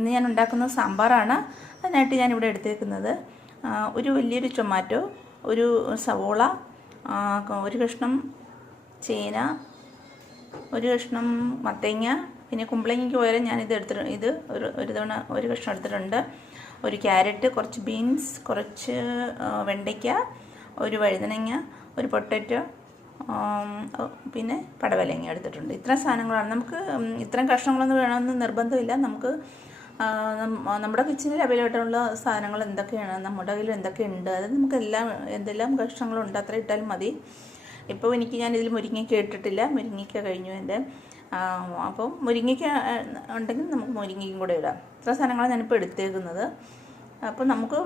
ഇന്ന് ഞാൻ ഉണ്ടാക്കുന്നത് സാമ്പാറാണ്. അതിനായിട്ട് ഞാനിവിടെ എടുത്തേക്കുന്നത് ഒരു വലിയൊരു ടൊമാറ്റോ, ഒരു സവോള, ഒരു കഷ്ണം ചേന, ഒരു കഷ്ണം മത്തങ്ങ, പിന്നെ കുമ്പളങ്ങയ്ക്ക് പകരം ഞാനിത് എടുത്തിട്ടുണ്ട്. ഇത് ഒരു തവണ ഒരു കഷ്ണം എടുത്തിട്ടുണ്ട്. ഒരു ക്യാരറ്റ്, കുറച്ച് ബീൻസ്, കുറച്ച് വെണ്ടയ്ക്ക, ഒരു വഴുതനങ്ങ, ഒരു പൊട്ടറ്റോ, പിന്നെ പടവലങ്ങ എടുത്തിട്ടുണ്ട്. ഇത്ര സാധനങ്ങളാണ്. നമുക്ക് ഇത്രയും കഷ്ണങ്ങളൊന്നും വേണമെന്ന് നിർബന്ധമില്ല. നമുക്ക് നമ്മുടെ കിച്ചണിൽ അവൈലബിൾ ആയിട്ടുള്ള സാധനങ്ങൾ എന്തൊക്കെയാണ്, നമ്മുടെ കയ്യിൽ എന്തൊക്കെയുണ്ട്, അത് നമുക്ക് എന്തെല്ലാം കഷ്ണങ്ങളുണ്ട് അത്ര ഇട്ടാലും മതി. ഇപ്പോൾ ഞാനിതിൽ മുരിങ്ങയ്ക്ക ഇട്ടിട്ടില്ല, മുരിങ്ങയ്ക്ക കഴിഞ്ഞു എൻ്റെ. അപ്പോൾ മുരിങ്ങയ്ക്ക ഉണ്ടെങ്കിൽ നമുക്ക് മുരിങ്ങയ്ക്കും കൂടെ ഇടാം. ഇത്ര സാധനങ്ങളാണ് ഞാനിപ്പോൾ എടുത്തേക്കുന്നത്. അപ്പോൾ നമുക്ക്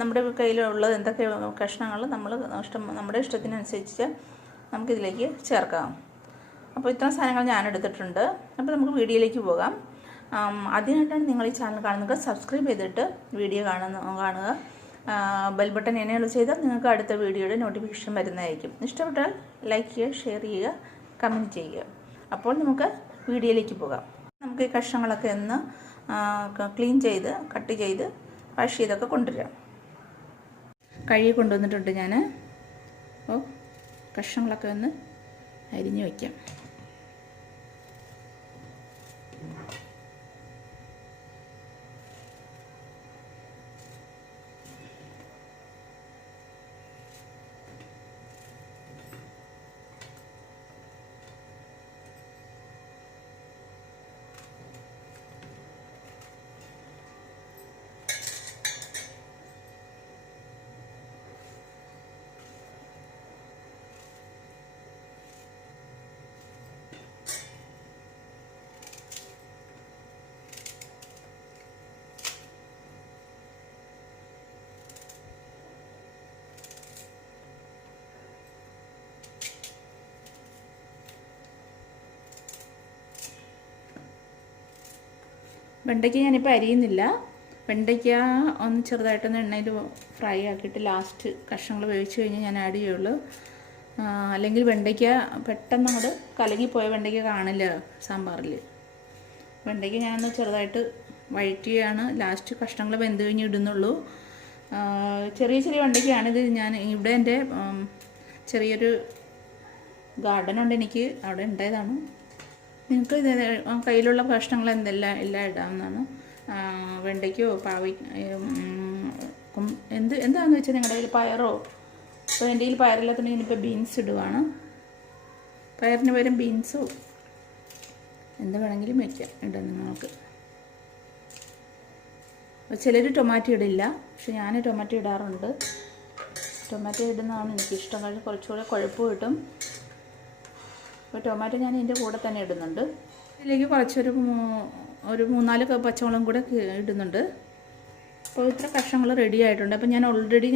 നമ്മുടെ കയ്യിലുള്ളത് എന്തൊക്കെ കഷ്ണങ്ങൾ നമ്മുടെ ഇഷ്ടത്തിനനുസരിച്ച് നമുക്കിതിലേക്ക് ചേർക്കാം. അപ്പോൾ ഇത്രയും സാധനങ്ങൾ ഞാൻ എടുത്തിട്ടുണ്ട്. അപ്പോൾ നമുക്ക് വീഡിയോയിലേക്ക് പോകാം. അതിനായിട്ടാണ് നിങ്ങൾ ഈ ചാനൽ കാണുന്നത്, സബ്സ്ക്രൈബ് ചെയ്തിട്ട് വീഡിയോ കാണുക. ബെൽ ബട്ടൺ എനേബിൾ ചെയ്താൽ നിങ്ങൾക്ക് അടുത്ത വീഡിയോയുടെ നോട്ടിഫിക്കേഷൻ വരുന്നതായിരിക്കും. ഇഷ്ടപ്പെട്ടാൽ ലൈക്ക് ചെയ്യുക, ഷെയർ ചെയ്യുക, കമൻറ്റ് ചെയ്യുക. അപ്പോൾ നമുക്ക് വീഡിയോയിലേക്ക് പോകാം. നമുക്ക് ഈ കഷ്ണങ്ങളൊക്കെ ഒന്ന് ക്ലീൻ ചെയ്ത് കട്ട് ചെയ്ത് വാഷ് ചെയ്തൊക്കെ കൊണ്ടുവരാം. കഴുകി കൊണ്ടുവന്നിട്ടുണ്ട് ഞാൻ. അപ്പോൾ കഷ്ണങ്ങളൊക്കെ ഒന്ന് അരിഞ്ഞു വയ്ക്കാം. വെണ്ടയ്ക്ക ഞാനിപ്പോൾ അരിയുന്നില്ല. വെണ്ടയ്ക്ക ഒന്ന് ചെറുതായിട്ടൊന്ന് എണ്ണയിൽ ഫ്രൈ ആക്കിയിട്ട് ലാസ്റ്റ് കഷ്ണങ്ങൾ വേവിച്ച് കഴിഞ്ഞ് ഞാൻ ആഡ് ചെയ്യുള്ളൂ. അല്ലെങ്കിൽ വെണ്ടയ്ക്ക പെട്ടെന്ന് അങ്ങോട്ട് കലങ്ങിപ്പോയ വെണ്ടയ്ക്ക കാണില്ല സാമ്പാറിൽ. വെണ്ടയ്ക്ക ഞാനൊന്ന് ചെറുതായിട്ട് വഴറ്റിയാണ് ലാസ്റ്റ് കഷ്ണങ്ങൾ വെന്ത് കഴിഞ്ഞ് ഇടുന്നുള്ളൂ. ചെറിയ ചെറിയ വെണ്ടയ്ക്കയാണിത്. ഞാൻ ഇവിടെ എൻ്റെ ചെറിയൊരു ഗാർഡനുണ്ട്, എനിക്ക് അവിടെ ഉണ്ടായതാണ്. നിങ്ങൾക്ക് ഇത് കയ്യിലുള്ള കഷ്ണങ്ങൾ എല്ലാം ഇടാവുന്നതാണ്. വെണ്ടയ്ക്കോ എന്താണെന്ന് വെച്ചാൽ നിങ്ങളുടെ കയ്യിൽ പയറോ. ഇപ്പോൾ എൻ്റെ കയ്യിൽ പയറില്ലാത്തുണ്ടെങ്കിൽ ഞാനിപ്പോൾ ബീൻസ് ഇടുവാണ്. പയറിന് പകരം ബീൻസോ എന്ത് വേണമെങ്കിലും ഇടാം നിങ്ങൾക്ക്. ചിലർ ടൊമാറ്റോ ഇടില്ല, പക്ഷെ ഞാൻ ടൊമാറ്റോ ഇടാറുണ്ട്. ടൊമാറ്റോ ഇടുന്നതാണ് എനിക്കിഷ്ടം. കുറച്ചുകൂടെ കുഴപ്പം കിട്ടും. അപ്പോൾ ടൊമാറ്റോ ഞാൻ ഇതിൻ്റെ കൂടെ തന്നെ ഇടുന്നുണ്ട്. ഇതിലേക്ക് കുറച്ചൊരു 3-4 പച്ചമുളകും കൂടെ ഇടുന്നുണ്ട്. അപ്പോൾ ഇത്ര കഷ്ണങ്ങൾ റെഡി ആയിട്ടുണ്ട്. അപ്പോൾ ഞാൻ ഓൾറെഡി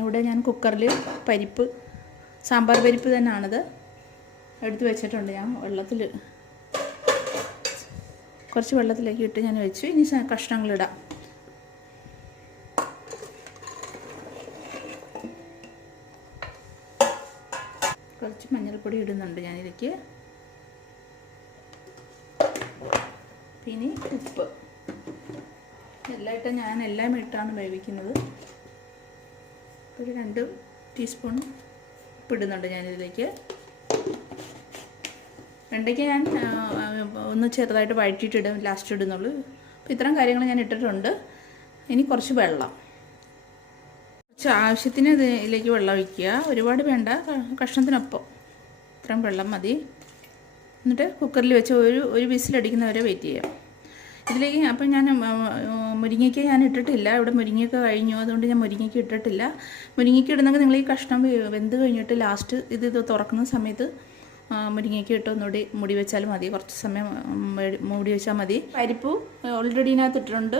ഇവിടെ ഞാൻ കുക്കറിൽ സാമ്പാർ പരിപ്പ് തന്നെയാണിത് എടുത്ത് വെച്ചിട്ടുണ്ട്. ഞാൻ കുറച്ച് വെള്ളത്തിലേക്ക് ഇട്ട് ഞാൻ വെച്ചു. ഇനി കഷ്ണങ്ങളിടാം. കുറച്ച് മഞ്ഞൾപ്പൊടി ഇടുന്നുണ്ട് ഞാനിതിലേക്ക്. പിന്നെ ഉപ്പ് എല്ലാം ഇട്ടാണ് വേവിക്കുന്നത്. ഒരു 2 ടീസ്പൂൺ ഉപ്പ് ഇടുന്നുണ്ട് ഞാനിതിലേക്ക്. വെണ്ടയ്ക്ക് ഞാൻ ഒന്ന് ചെറുതായിട്ട് വഴറ്റിയിട്ട് ലാസ്റ്റ് ഇടുന്നുള്ളൂ. അപ്പോൾ ഇത്രയും കാര്യങ്ങൾ ഞാൻ ഇട്ടിട്ടുണ്ട്. ഇനി കുറച്ച് വെള്ളം, ആവശ്യത്തിന് ഇതിലേക്ക് വെള്ളം ഒഴിക്കുക. ഒരുപാട് വേണ്ട, കഷ്ണത്തിനൊപ്പം ഇത്രയും വെള്ളം മതി. എന്നിട്ട് കുക്കറിൽ വെച്ച് ഒരു വിസിലടിക്കുന്നവരെ വെയിറ്റ് ചെയ്യാം. ഇതിലേക്ക് അപ്പം ഞാൻ മുരിങ്ങയ്ക്ക ഞാൻ ഇട്ടിട്ടില്ല. ഇവിടെ മുരിങ്ങയ്ക്ക കഴിഞ്ഞു, അതുകൊണ്ട് ഞാൻ മുരിങ്ങയ്ക്ക ഇട്ടിട്ടില്ല. മുരിങ്ങയ്ക്ക ഇടുന്നെങ്കിൽ നിങ്ങൾ ഈ കഷ്ണം വെന്ത് കഴിഞ്ഞിട്ട് ലാസ്റ്റ് ഇത് തുറക്കുന്ന സമയത്ത് മുരിങ്ങയ്ക്ക ഇട്ട് ഒന്നുകൂടി മൂടി വെച്ചാൽ മതി. കുറച്ച് സമയം മൂടി വെച്ചാൽ മതി. പരിപ്പ് ഓൾറെഡി ഇതിനകത്ത് ഇട്ടിട്ടുണ്ട്.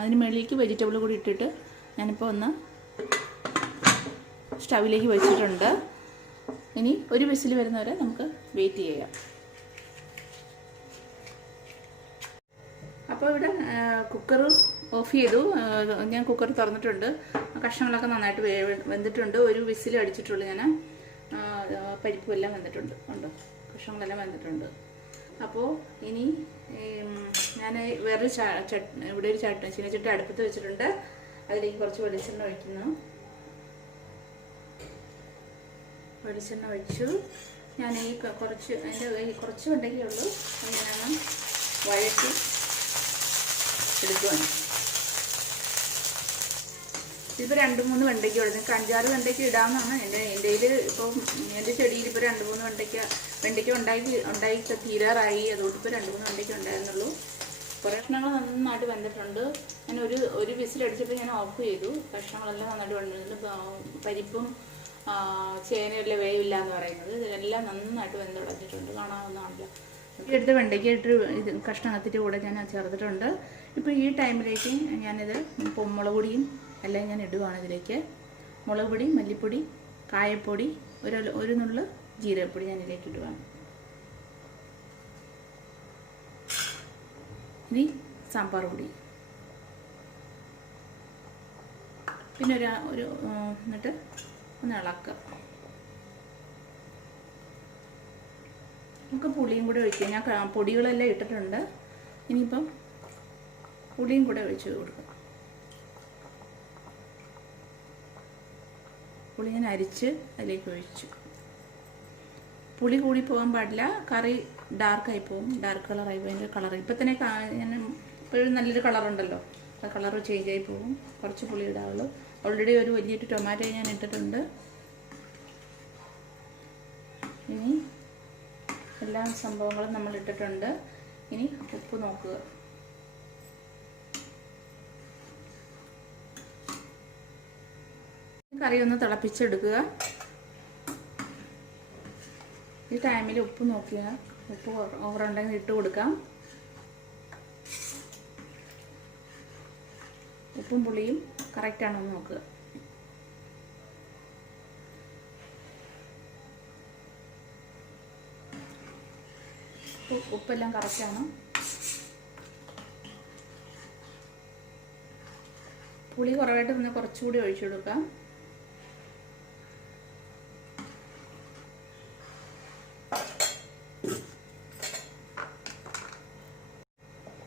അതിന് മുകളിലേക്ക് വെജിറ്റബിൾ കൂടി ഇട്ടിട്ട് ഞാനിപ്പോൾ ഒന്ന് സ്റ്റൗവിലേക്ക് വെച്ചിട്ടുണ്ട്. ഇനി ഒരു വിസിൽ വരുന്നവരെ നമുക്ക് വെയിറ്റ് ചെയ്യാം. അപ്പോൾ ഇവിടെ കുക്കർ ഓഫ് ചെയ്തു. ഞാൻ കുക്കർ തുറന്നിട്ടുണ്ട്. കഷ്ണങ്ങളൊക്കെ നന്നായിട്ട് വെന്തിട്ടുണ്ട്. ഒരു വിസിൽ അടിച്ചിട്ടുള്ളൂ ഞാൻ. പരിപ്പും എല്ലാം വെന്തിട്ടുണ്ട്. ഉണ്ടോ, കഷ്ണങ്ങളെല്ലാം വെന്തിട്ടുണ്ട്. അപ്പോൾ ഇനി ഞാൻ വേറൊരു ഇവിടെ ഒരു ചീനച്ചട്ടി അടുപ്പത്ത് വെച്ചിട്ടുണ്ട്. അതിലേക്ക് കുറച്ച് വെളിച്ചെണ്ണ ഒഴിക്കുന്നു. വെളിച്ചെണ്ണ ഒഴിച്ചു. ഞാൻ ഈ കുറച്ച് വെണ്ടയ്ക്കേ ഉള്ളൂ, അത് ഞാൻ വഴറ്റി എടുക്കുവാണ്. ഇതിപ്പോൾ 2-3 വെണ്ടയ്ക്ക ഉള്ളത്. നിങ്ങൾക്ക് 5-6 വെണ്ടയ്ക്ക ഇടാമെന്നാണ് എൻ്റെ ഇപ്പം എൻ്റെ ചെടിയിൽ ഇപ്പോൾ 2-3 വെണ്ടയ്ക്ക ഉണ്ടായി തീരാറായി. അതുകൊണ്ട് ഇപ്പോൾ 2-3 വെണ്ടയ്ക്ക ഉണ്ടായിരുന്നുള്ളൂ. കുറേ കഷ്ണങ്ങൾ നന്നായിട്ട് വെന്തിട്ടുണ്ട്. ഞാൻ ഒരു വിസിലടിച്ചപ്പോൾ ഞാൻ ഓഫ് ചെയ്തു. കഷ്ണങ്ങളെല്ലാം നന്നായിട്ട് വെന്തിട്ടുണ്ട്. പരിപ്പും ചേനയെല്ലാം വേവില്ല എന്ന് പറയുന്നത്, ഇതെല്ലാം നന്നായിട്ട് വെന്ത് വിളഞ്ഞിട്ടുണ്ട്. കാണാവുന്നതാണല്ലോ. എടുത്ത് വെണ്ടയ്ക്ക ഇത് കഷ്ണത്തിൻ്റെ കൂടെ ഞാൻ ചേർത്തിട്ടുണ്ട്. ഇപ്പോൾ ഈ ടൈമിലേക്ക് ഞാനിത് മുളക് പൊടിയും എല്ലാം ഞാൻ ഇടുകയാണ് ഇതിലേക്ക്. മുളക് പൊടി, മല്ലിപ്പൊടി, കായപ്പൊടി, ഒരു നുള്ള് ജീരകപ്പൊടി ഞാൻ ഇതിലേക്ക് ഇടുകയാണ്. ഇനി സാമ്പാർ പൊടി, പിന്നെ എന്നിട്ട് ഒന്ന് ഇളക്കുക. നമുക്ക് പുളിയും കൂടെ ഒഴിക്കുക. ഞാൻ പൊടികളെല്ലാം ഇട്ടിട്ടുണ്ട്. ഇനിയിപ്പം പുളിയും കൂടെ ഒഴിച്ച് കൊടുക്കുക. പുളി ഞാൻ അരിച്ച് അതിലേക്ക് ഒഴിച്ചു. പുളി കൂടി പോകാൻ പാടില്ല, കറി ഡാർക്കായി പോകും, ഡാർക്ക് കളറായി പോകും. അതിൻ്റെ കളർ ഇപ്പം തന്നെ ഞാൻ ഇപ്പോഴും നല്ലൊരു കളറുണ്ടല്ലോ, ആ കളർ ചേഞ്ച് ആയി പോകും. കുറച്ച് പുളി ഇടാവുള്ളൂ. ഓൾറെഡി ഒരു വലിയൊരു ടൊമാറ്റോ ഞാൻ ഇട്ടിട്ടുണ്ട്. ഇനി എല്ലാ സംഭവങ്ങളും നമ്മൾ ഇട്ടിട്ടുണ്ട്. ഇനി ഉപ്പ് നോക്കുക. കറി ഒന്ന് തിളപ്പിച്ചെടുക്കുക. ഈ ടൈമിൽ ഉപ്പ് നോക്കുക. ഉപ്പ് ഓവറുണ്ടെങ്കിൽ ഇട്ട് കൊടുക്കാം. ഉപ്പും പുളിയും കറക്റ്റാണോ എന്ന് നോക്കുക. ഉപ്പെല്ലാം കറക്റ്റാണ്. പുളി കുറവായിട്ട് പിന്നെ കുറച്ചുകൂടി ഒഴിച്ചു കൊടുക്കാം.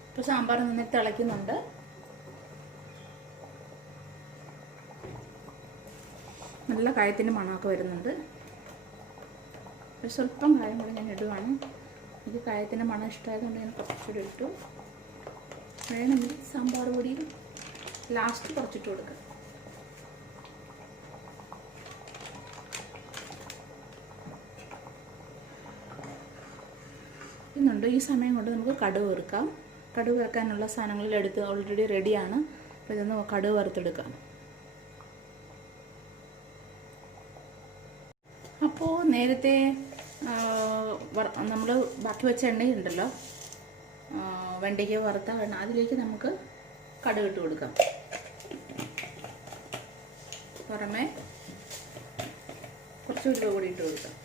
ഇപ്പോൾ സാമ്പാർ നന്നായി തിളയ്ക്കുന്നുണ്ട്. നല്ല കായത്തിൻ്റെ മണമൊക്കെ വരുന്നുണ്ട്. സ്വല്പം കായം കൂടെ ഞാൻ ഇടുവാണ്. എനിക്ക് കായത്തിൻ്റെ മണം ഇഷ്ടമായതുകൊണ്ട് ഞാൻ കുറച്ചുകൂടി ഇട്ടു. വേണമെങ്കിൽ സാമ്പാർ പൊടി ലാസ്റ്റ് കുറച്ചിട്ട് കൊടുക്കുക. ഇന്നുണ്ട്. ഈ സമയം കൊണ്ട് നമുക്ക് കടുക് വറുക്കാം. കടുക് വറുക്കാനുള്ള സാധനങ്ങളെല്ലാം എടുത്ത് ഓൾറെഡി റെഡിയാണ്. അപ്പോൾ ഇതൊന്ന് കടുക് വറുത്തെടുക്കാം. അപ്പോൾ നേരത്തെ നമ്മൾ ബാക്കി വെച്ച എണ്ണയുണ്ടല്ലോ, വെണ്ടയ്ക്ക വറുത്ത എണ്ണ, അതിലേക്ക് നമുക്ക് കടുക് ഇട്ട് കൊടുക്കാം. പുറമെ കുറച്ച് ഉലുവ കൂടി ഇട്ട് കൊടുക്കാം.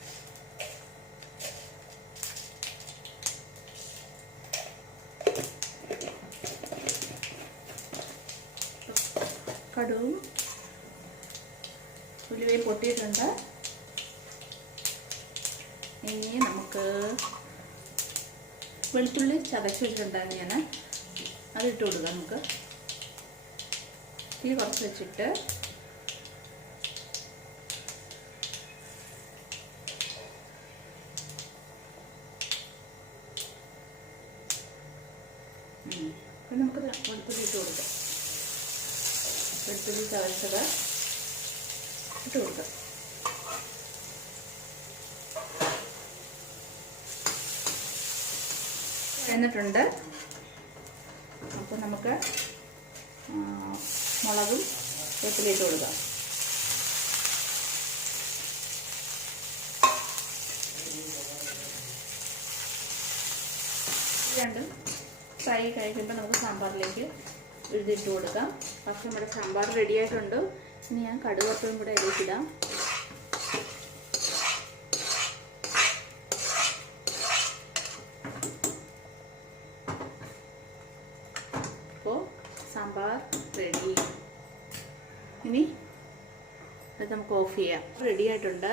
കടുവും ഉലുവയും പൊട്ടിയിട്ടുണ്ട്. ഇനി നമുക്ക് വെളുത്തുള്ളി ചതച്ച് വെച്ചിട്ടുണ്ടായിരുന്നു ഞാൻ, അതിട്ട് കൊടുക്കാം. നമുക്ക് തീ കുറച്ച് വെച്ചിട്ട് നമുക്ക് വെളുത്തുള്ളി ഇട്ട് കൊടുക്കാം. വെളുത്തുള്ളി ചതച്ചത് ഇട്ട് കൊടുക്കാം. എന്നിട്ടുണ്ട്. അപ്പോൾ നമുക്ക് മുളകും വേപ്പിലിട്ട് കൊടുക്കാം. രണ്ടും ഫ്രൈ കഴിക്കുമ്പോൾ നമുക്ക് സാമ്പാറിലേക്ക് എഴുതിയിട്ട് കൊടുക്കാം. പക്ഷെ നമ്മുടെ സാമ്പാർ റെഡി ആയിട്ടുണ്ട്. ഇനി ഞാൻ കടുകപ്പും കൂടെ അതിലേക്കിടാം. അപ്പോൾ സാമ്പാർ റെഡി. ഇനി അത് നമുക്ക് ഓഫ് ചെയ്യാം. റെഡി ആയിട്ടുണ്ട്.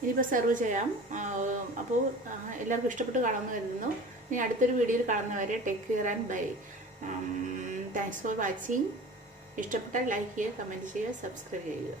ഇനിയിപ്പോൾ സെർവ് ചെയ്യാം. അപ്പോൾ എല്ലാവർക്കും ഇഷ്ടപ്പെട്ട് കാണുമെന്ന് കരുതുന്നു. ഇനി അടുത്തൊരു വീഡിയോയിൽ കാണുന്നവരെ take care and bye. Thanks for watching. ഇഷ്ടപ്പെട്ടാൽ ലൈക്ക് ചെയ്യുക, കമൻറ്റ് ചെയ്യുക, സബ്സ്ക്രൈബ് ചെയ്യുക.